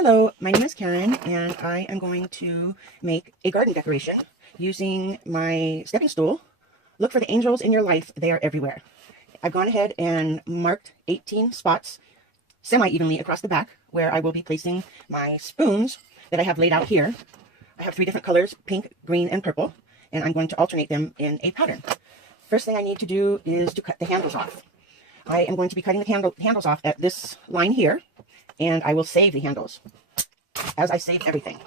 Hello, my name is Karen, and I am going to make a garden decoration using my stepping stool. Look for the angels in your life. They are everywhere. I've gone ahead and marked 18 spots semi-evenly across the back where I will be placing my spoons that I have laid out here. I have 3 different colors, pink, green, and purple, and I'm going to alternate them in a pattern. First thing I need to do is to cut the handles off. I am going to be cutting the handles off at this line here, and I will save the handles as I save everything.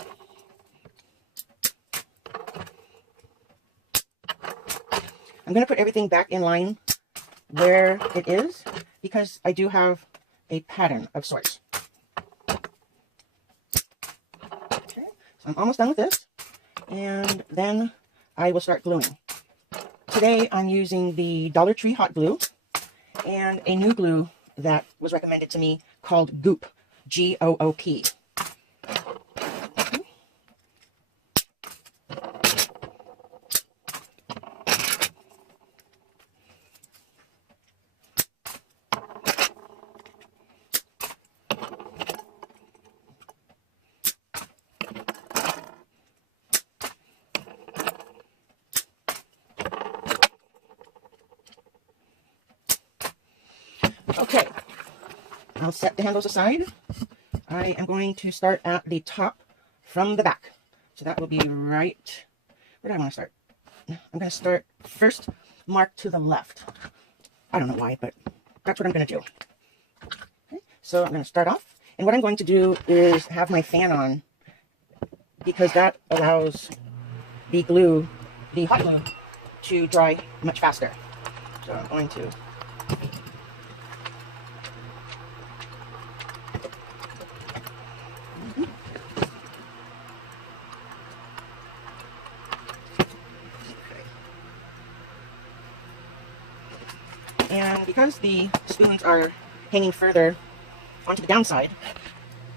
I'm going to put everything back in line where it is because I do have a pattern of sorts. Okay, so I'm almost done with this, and then I will start gluing. Today I'm using the Dollar Tree hot glue and a new glue that was recommended to me called Goop, G-O-O-P. Okay, I'll set the handles aside. I am going to start at the top from the back. So that will be right, where do I want to start? I'm going to start first, mark to the left. I don't know why, but that's what I'm going to do. Okay, so I'm going to start off. And what I'm going to do is have my fan on because that allows the glue, the hot glue, to dry much faster. So I'm going to And because the spoons are hanging further onto the downside,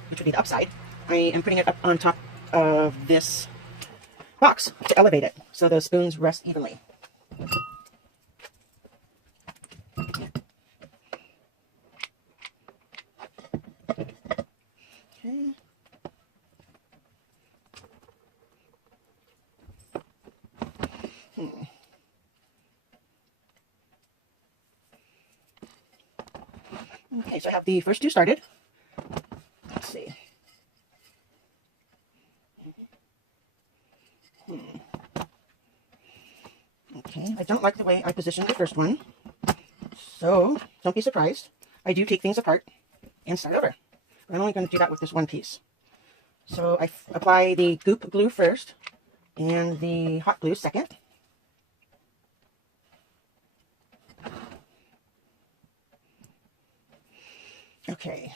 which would be the upside, I am putting it up on top of this box to elevate it so those spoons rest evenly. Okay. Okay, so I have the first 2 started. Let's see. Okay, I don't like the way I positioned the first one, so don't be surprised. I do take things apart and start over. But I'm only going to do that with this one piece. So I apply the Goop glue first and the hot glue second. Okay.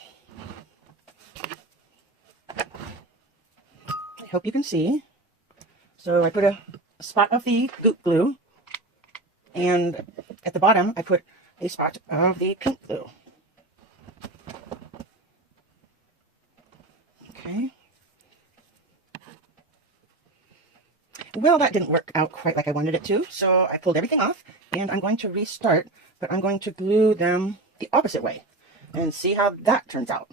I hope you can see. So I put a spot of the Goop glue, and at the bottom I put a spot of the pink glue. Okay. Well, that didn't work out quite like I wanted it to, so I pulled everything off, and I'm going to restart, but I'm going to glue them the opposite way and see how that turns out.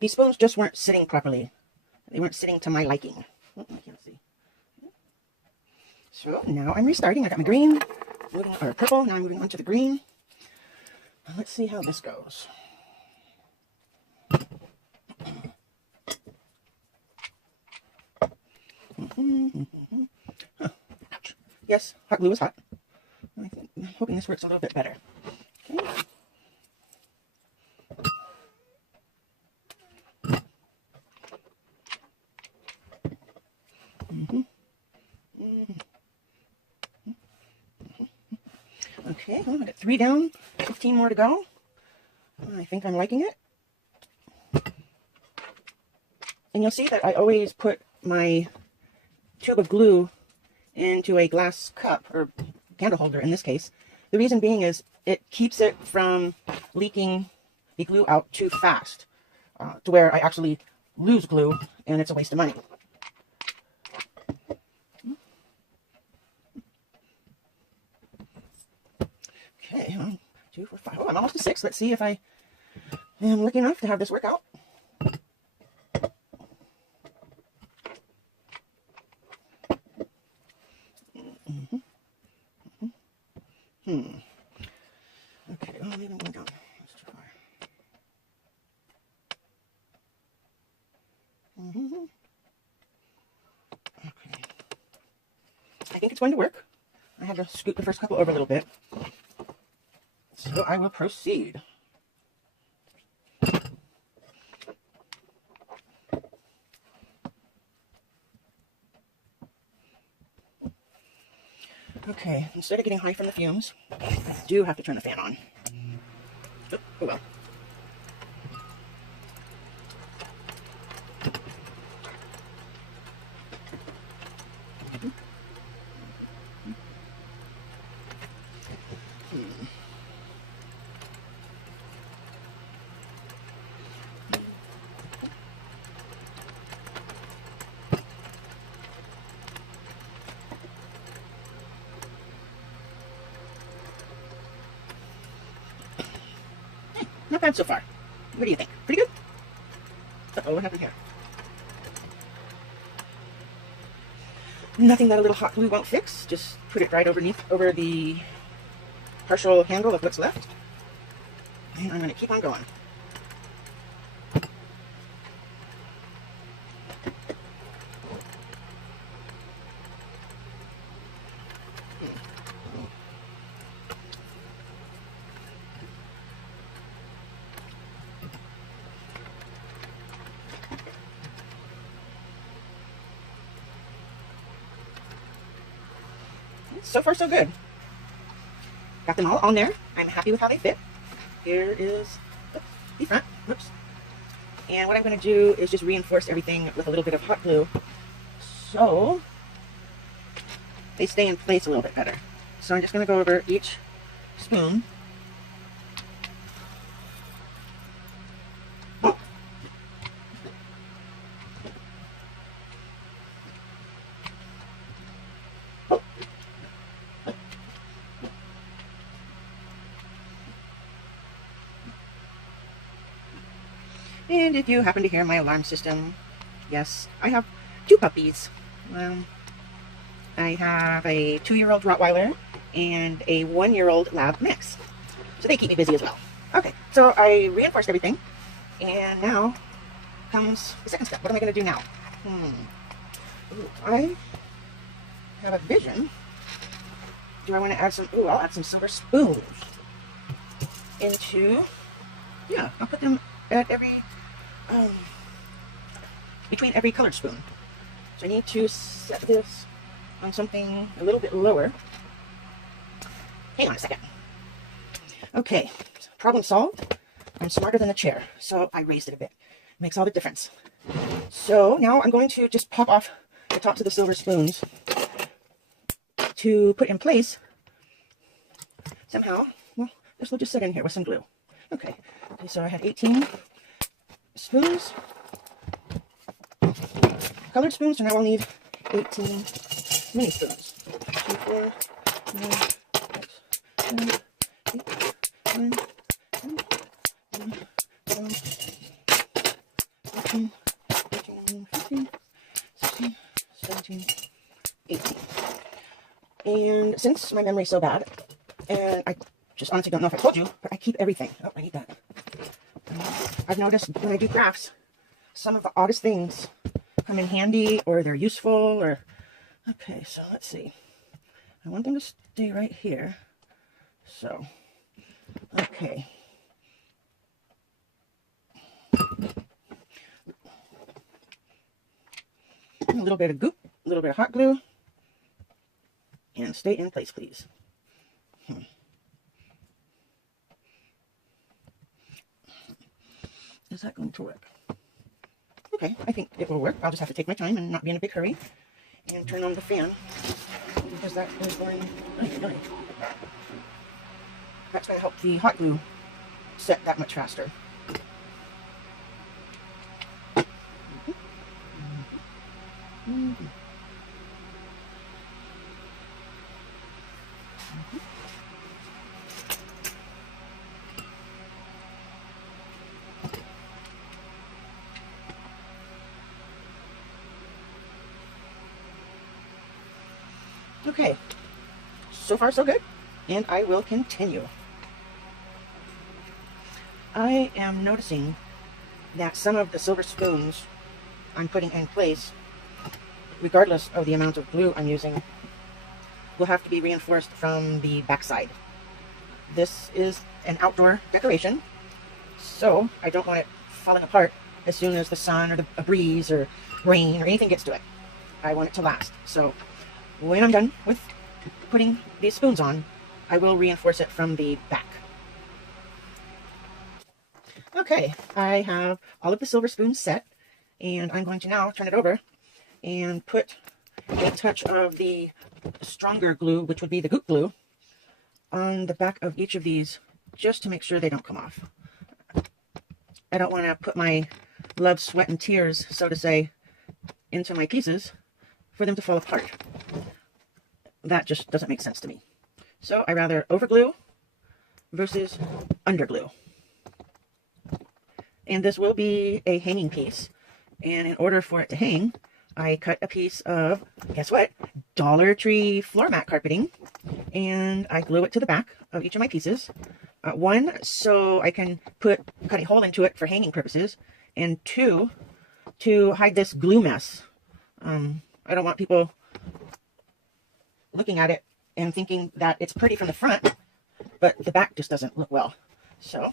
These spoons just weren't sitting properly. They weren't sitting to my liking. Oh, I can't see. So now I'm restarting. I got my green, or purple. Now I'm moving on to the green. Let's see how this goes. Huh. Ouch. Yes, hot glue is hot. I'm hoping this works a little bit better. Okay. Okay, well, I got 3 down, 15 more to go. I think I'm liking it. And you'll see that I always put my tube of glue into a glass cup, or candle holder in this case. The reason being is it keeps it from leaking the glue out too fast, to where I actually lose glue and it's a waste of money. Okay, 1, 2, 4, 5. Oh, I'm almost to 6. Let's see if I I'm lucky enough to have this work out. Okay, oh, maybe I'm going down. That's too far. Okay. I think it's going to work. I had to scoot the first couple over a little bit. So I will proceed. Okay, instead of getting high from the fumes, I do have to turn the fan on. Oh well. Not bad so far. What do you think? Pretty good? Uh-oh, what happened here? Nothing that a little hot glue won't fix. Just put it right over the partial handle of what's left. And I'm going to keep on going. So far, so good. Got them all on there. I'm happy with how they fit. Here is the front. Whoops. And what I'm going to do is just reinforce everything with a little bit of hot glue so they stay in place a little bit better. So I'm just going to go over each spoon. And if you happen to hear my alarm system, yes, I have two puppies. I have a 2-year-old Rottweiler and a 1-year-old Lab mix. So they keep me busy as well. Okay, so I reinforced everything. And now comes the second step. What am I going to do now? Ooh, I have a vision. Do I want to add some? Ooh, I'll add some silver spoons into. Yeah, I'll put them at between every colored spoon. So I need to set this on something a little bit lower. Hang on a second. Okay, problem solved. I'm smarter than the chair, so I raised it a bit. Makes all the difference. So now I'm going to just pop off the tops of the silver spoons to put in place somehow. Well, this will just sit in here with some glue. Okay, so I had 18 spoons, colored spoons, so now I'll need 18 mini spoons. 2, 4, 9, 7, 8, 9, 10, 11, 13, 14, 15, 16, 17, 18. And since my memory's so bad, and I just honestly don't know if I told you, but I keep everything. Oh, I need that. I've noticed when I do crafts, some of the oddest things come in handy, or they're useful, or... Okay, so let's see. I want them to stay right here. So, okay. A little bit of goop, a little bit of hot glue, and stay in place, please. Is that going to work? Okay, I think it will work. I'll just have to take my time and not be in a big hurry and turn on the fan because that is going... That's going to help the hot glue set that much faster. Okay, so far so good, and I will continue. I am noticing that some of the silver spoons I'm putting in place, regardless of the amount of glue I'm using, will have to be reinforced from the backside. This is an outdoor decoration, so I don't want it falling apart as soon as the sun or a breeze or rain or anything gets to it. I want it to last. So when I'm done with putting these spoons on, I will reinforce it from the back. Okay, I have all of the silver spoons set, and I'm going to now turn it over and put a touch of the stronger glue, which would be the goop glue, on the back of each of these, just to make sure they don't come off. I don't want to put my love, sweat, and tears, so to say, into my pieces for them to fall apart. That just doesn't make sense to me. So I rather overglue versus underglue. And this will be a hanging piece. And in order for it to hang, I cut a piece of, guess what, Dollar Tree floor mat carpeting. And I glue it to the back of each of my pieces. One, so I can cut a hole into it for hanging purposes. And two, to hide this glue mess. I don't want people looking at it and thinking that it's pretty from the front, but the back just doesn't look well. So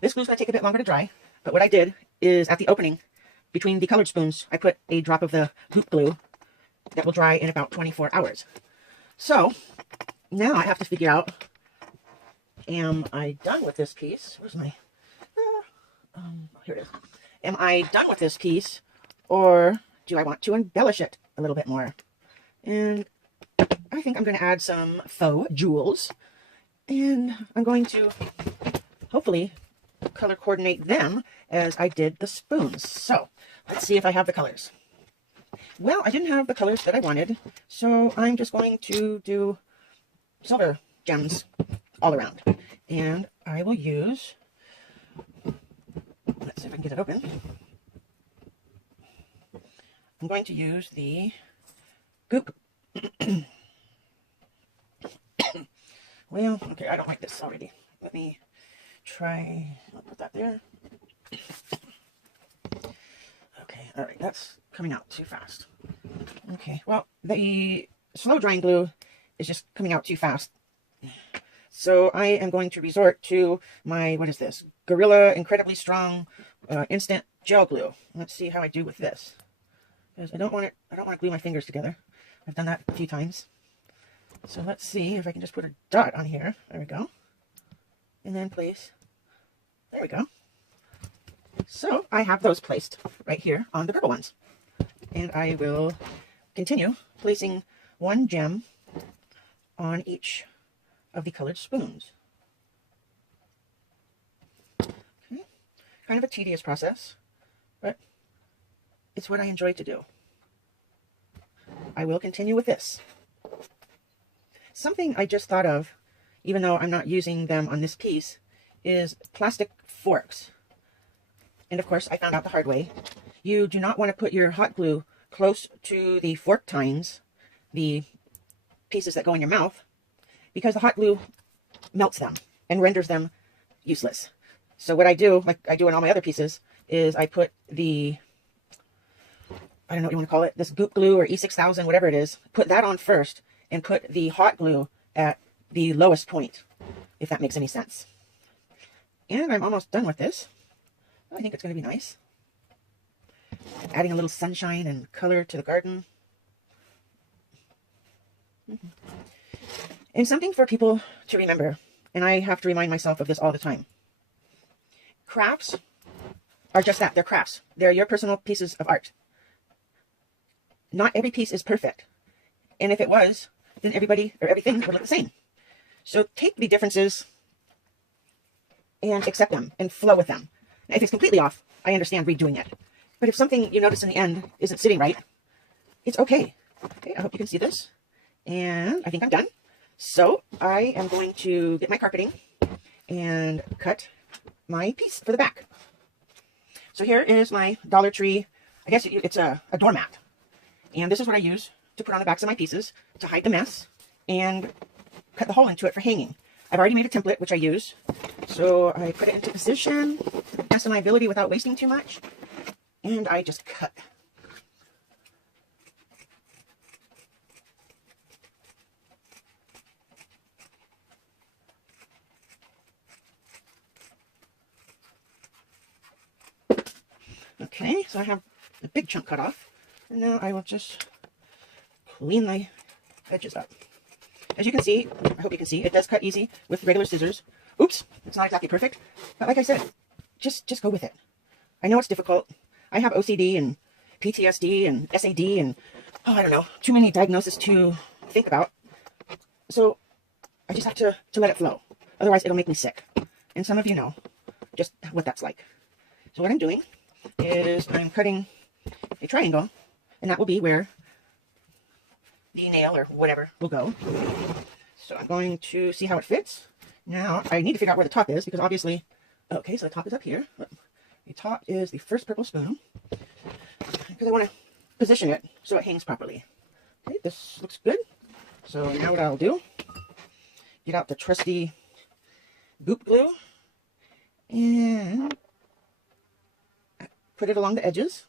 this glue's going to take a bit longer to dry. But what I did is at the opening between the colored spoons, I put a drop of the goop glue that will dry in about 24 hours. So now I have to figure out, am I done with this piece? Where's my, here it is. Am I done with this piece, or do I want to embellish it a little bit more? And I think I'm going to add some faux jewels, and I'm going to hopefully color coordinate them as I did the spoons. So let's see if I have the colors. Well, I didn't have the colors that I wanted, so I'm just going to do silver gems all around. And I will use, let's see if I can get it open. I'm going to use the goop. Well, okay, I don't like this already. Let me try, I'll put that there. Okay, all right, that's coming out too fast. Okay, well, the slow drying glue is just coming out too fast. So I am going to resort to my, what is this? Gorilla Incredibly Strong Instant Gel Glue. Let's see how I do with this. Because I don't want to glue my fingers together. I've done that a few times. So let's see if I can just put a dot on here. There we go. And then place. There we go. So I have those placed right here on the purple ones. And I will continue placing one gem on each of the colored spoons. Okay. Kind of a tedious process, but it's what I enjoy to do. I will continue with this. Something I just thought of, even though I'm not using them on this piece, is plastic forks. And of course, I found out the hard way. You do not want to put your hot glue close to the fork tines, the pieces that go in your mouth, because the hot glue melts them and renders them useless. So what I do, like I do in all my other pieces, is I put the, I don't know what you want to call it, this goop glue or E6000, whatever it is, put that on first and put the hot glue at the lowest point, if that makes any sense. And I'm almost done with this. I think it's going to be nice. Adding a little sunshine and color to the garden. And something for people to remember, and I have to remind myself of this all the time. Crafts are just that. They're crafts. They're your personal pieces of art. Not every piece is perfect. And if it was, then everybody or everything would look the same. So take the differences and accept them and flow with them. Now, if it's completely off, I understand redoing it. But if something you notice in the end isn't sitting right, it's okay. Okay, I hope you can see this. And I think I'm done. So I am going to get my carpeting and cut my piece for the back. So here is my Dollar Tree, I guess it's a doormat. And this is what I use to put on the backs of my pieces to hide the mess and cut the hole into it for hanging. I've already made a template, which I use. So I put it into position, best of my ability without wasting too much, and I just cut. Okay, so I have a big chunk cut off, and now I will just clean the edges up. As you can see, I hope you can see, it does cut easy with regular scissors. Oops, it's not exactly perfect, but like I said, just go with it. I know it's difficult. I have OCD and PTSD and SAD and, oh, I don't know, too many diagnoses to think about. So I just have to let it flow. Otherwise, it'll make me sick. And some of you know just what that's like. So what I'm doing is I'm cutting a triangle, and that will be where the nail or whatever will go. So I'm going to see how it fits. Now, I need to figure out where the top is, because obviously, okay, so the top is up here. The top is the first purple spoon, because I want to position it so it hangs properly. Okay, this looks good. So now what I'll do, get out the trusty goop glue, and put it along the edges.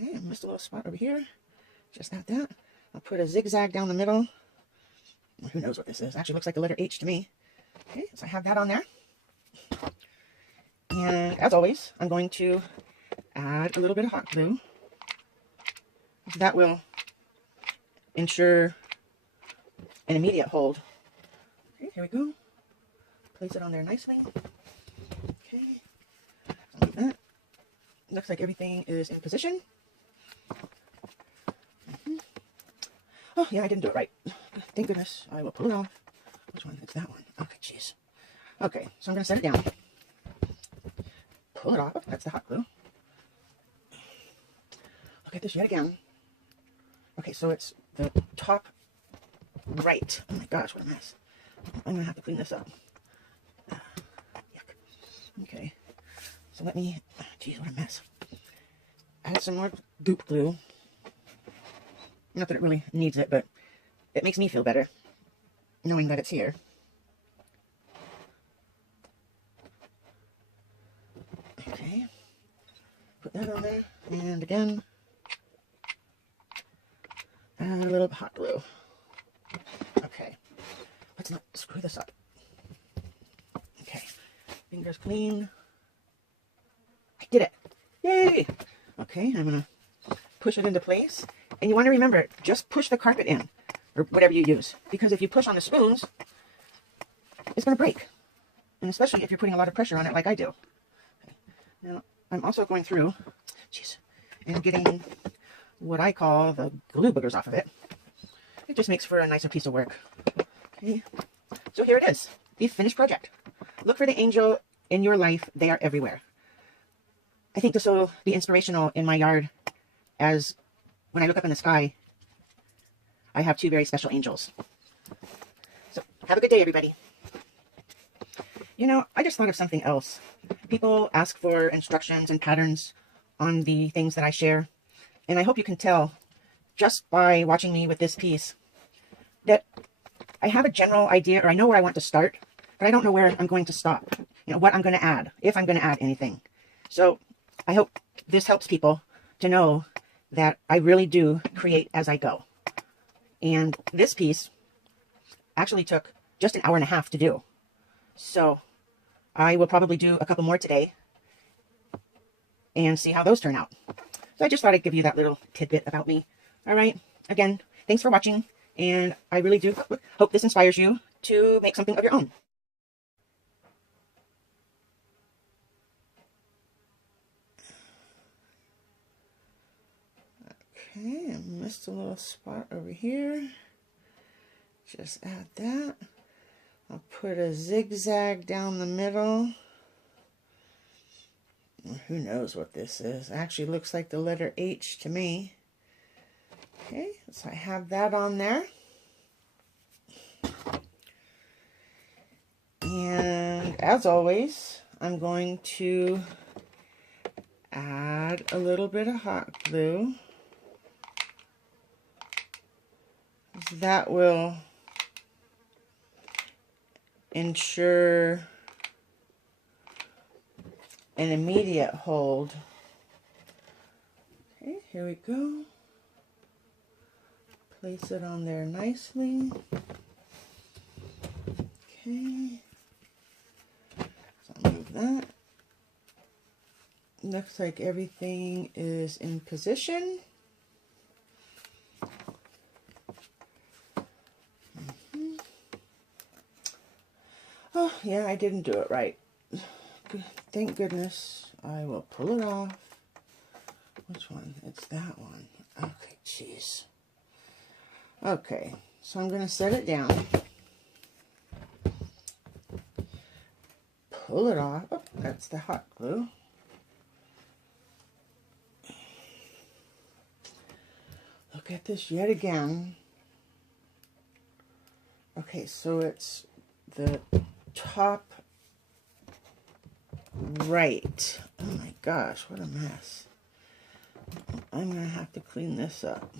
Okay, I missed a little spot over here. Just add that. I'll put a zigzag down the middle. Who knows what this is? Actually looks like the letter H to me. Okay, so I have that on there. And as always, I'm going to add a little bit of hot glue. That will ensure an immediate hold. Okay, here we go. Place it on there nicely. Okay, like that. Looks like everything is in position. Oh, yeah, I didn't do it right. Thank goodness. I will pull it off. Which one? It's that one. Okay, jeez. Okay, so I'm going to set it down. Pull it off. Oh, that's the hot glue. Look at this yet again. Okay, so it's the top right. Oh my gosh, what a mess. I'm going to have to clean this up. Yuck. Okay, so let me, geez, what a mess. Add some more goop glue. Not that it really needs it, but it makes me feel better knowing that it's here. Okay, put that on there, and again, add a little hot glue. Okay, let's not screw this up. Okay, fingers clean. I did it! Yay! Okay, I'm gonna push it into place. And you want to remember, just push the carpet in, or whatever you use. Because if you push on the spoons, it's going to break. And especially if you're putting a lot of pressure on it like I do. Okay. Now, I'm also going through, and getting what I call the glue boogers off of it. It just makes for a nicer piece of work. Okay, so here it is, the finished project. Look for the angel in your life. They are everywhere. I think this will be inspirational in my yard, as when I look up in the sky, I have two very special angels. So, have a good day, everybody. You know, I just thought of something else. People ask for instructions and patterns on the things that I share. And I hope you can tell, just by watching me with this piece, that I have a general idea, or I know where I want to start, but I don't know where I'm going to stop. You know, what I'm going to add, if I'm going to add anything. So, I hope this helps people to know that I really do create as I go. And this piece actually took just an hour and a half to do. So I will probably do a couple more today and see how those turn out. So I just thought I'd give you that little tidbit about me. All right. Again, thanks for watching. And I really do hope this inspires you to make something of your own. Okay, I missed a little spot over here. Just add that. I'll put a zigzag down the middle. Who knows what this is? Actually looks like the letter H to me. Okay, so I have that on there. And as always, I'm going to add a little bit of hot glue. That will ensure an immediate hold. Okay, here we go. Place it on there nicely. Okay. So I'll move that. Looks like everything is in position. Oh, yeah, I didn't do it right. Thank goodness. I will pull it off. Which one? It's that one. Okay, jeez. Okay, so I'm going to set it down. Pull it off. Oh, that's the hot glue. Look at this yet again. Okay, so it's the top right. Oh my gosh, what a mess. I'm going to have to clean this up.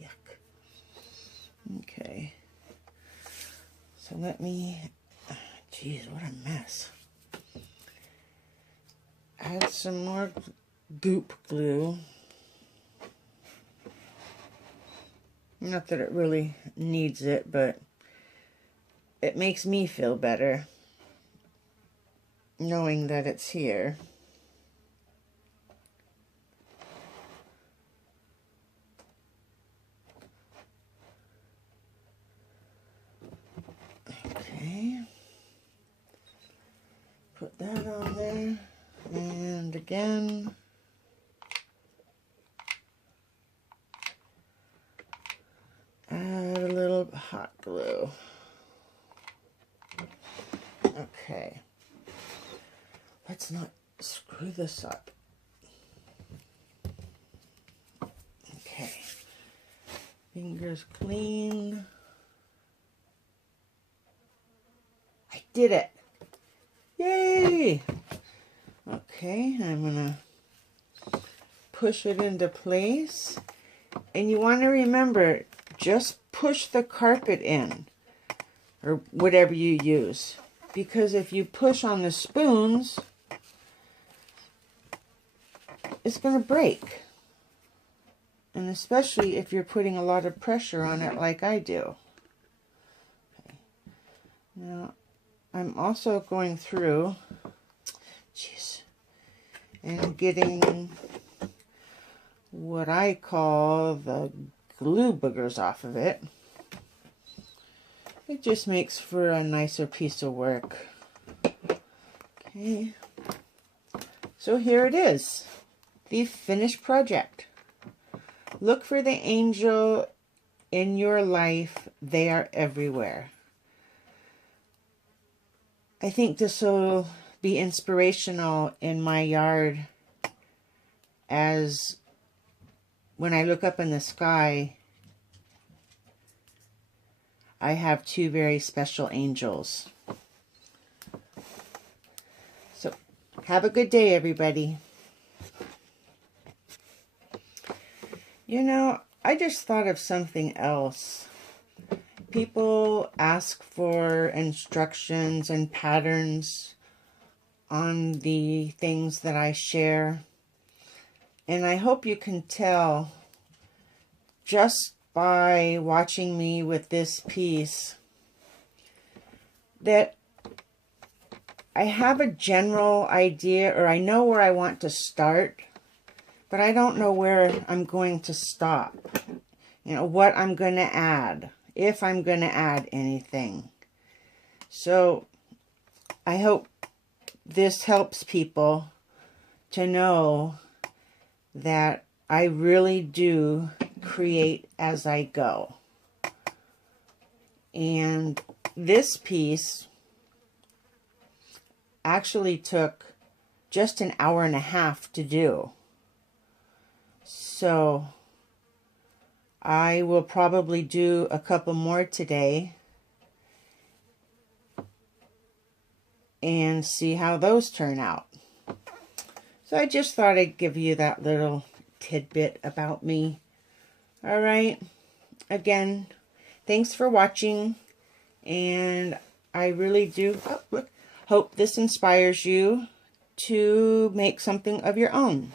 Yuck. Okay. So let me, geez, what a mess. Add some more goop glue. Not that it really needs it, but it makes me feel better knowing that it's here. Okay. Put that on there. And again. Add a little hot glue. Okay. Let's not screw this up. Okay. Fingers clean. I did it. Yay! Okay, I'm gonna push it into place. And you want to remember, just push the carpet in, or whatever you use. Because if you push on the spoons, it's going to break. And especially if you're putting a lot of pressure on it like I do. Okay. Now, I'm also going through, and getting what I call the glue boogers off of it. It just makes for a nicer piece of work. Okay, so here it is, the finished project. Look for the angel in your life. They are everywhere. I think this will be inspirational in my yard, as when I look up in the sky, I have two very special angels. So, have a good day, everybody. You know, I just thought of something else. People ask for instructions and patterns on the things that I share. And I hope you can tell just by watching me with this piece that I have a general idea, or I know where I want to start, but I don't know where I'm going to stop. You know, what I'm going to add, if I'm going to add anything. So I hope this helps people to know that I really do create as I go. And this piece actually took just an hour and a half to do. So I will probably do a couple more today. and see how those turn out. So I just thought I'd give you that little tidbit about me. All right. Again, thanks for watching, and I really do hope this inspires you to make something of your own.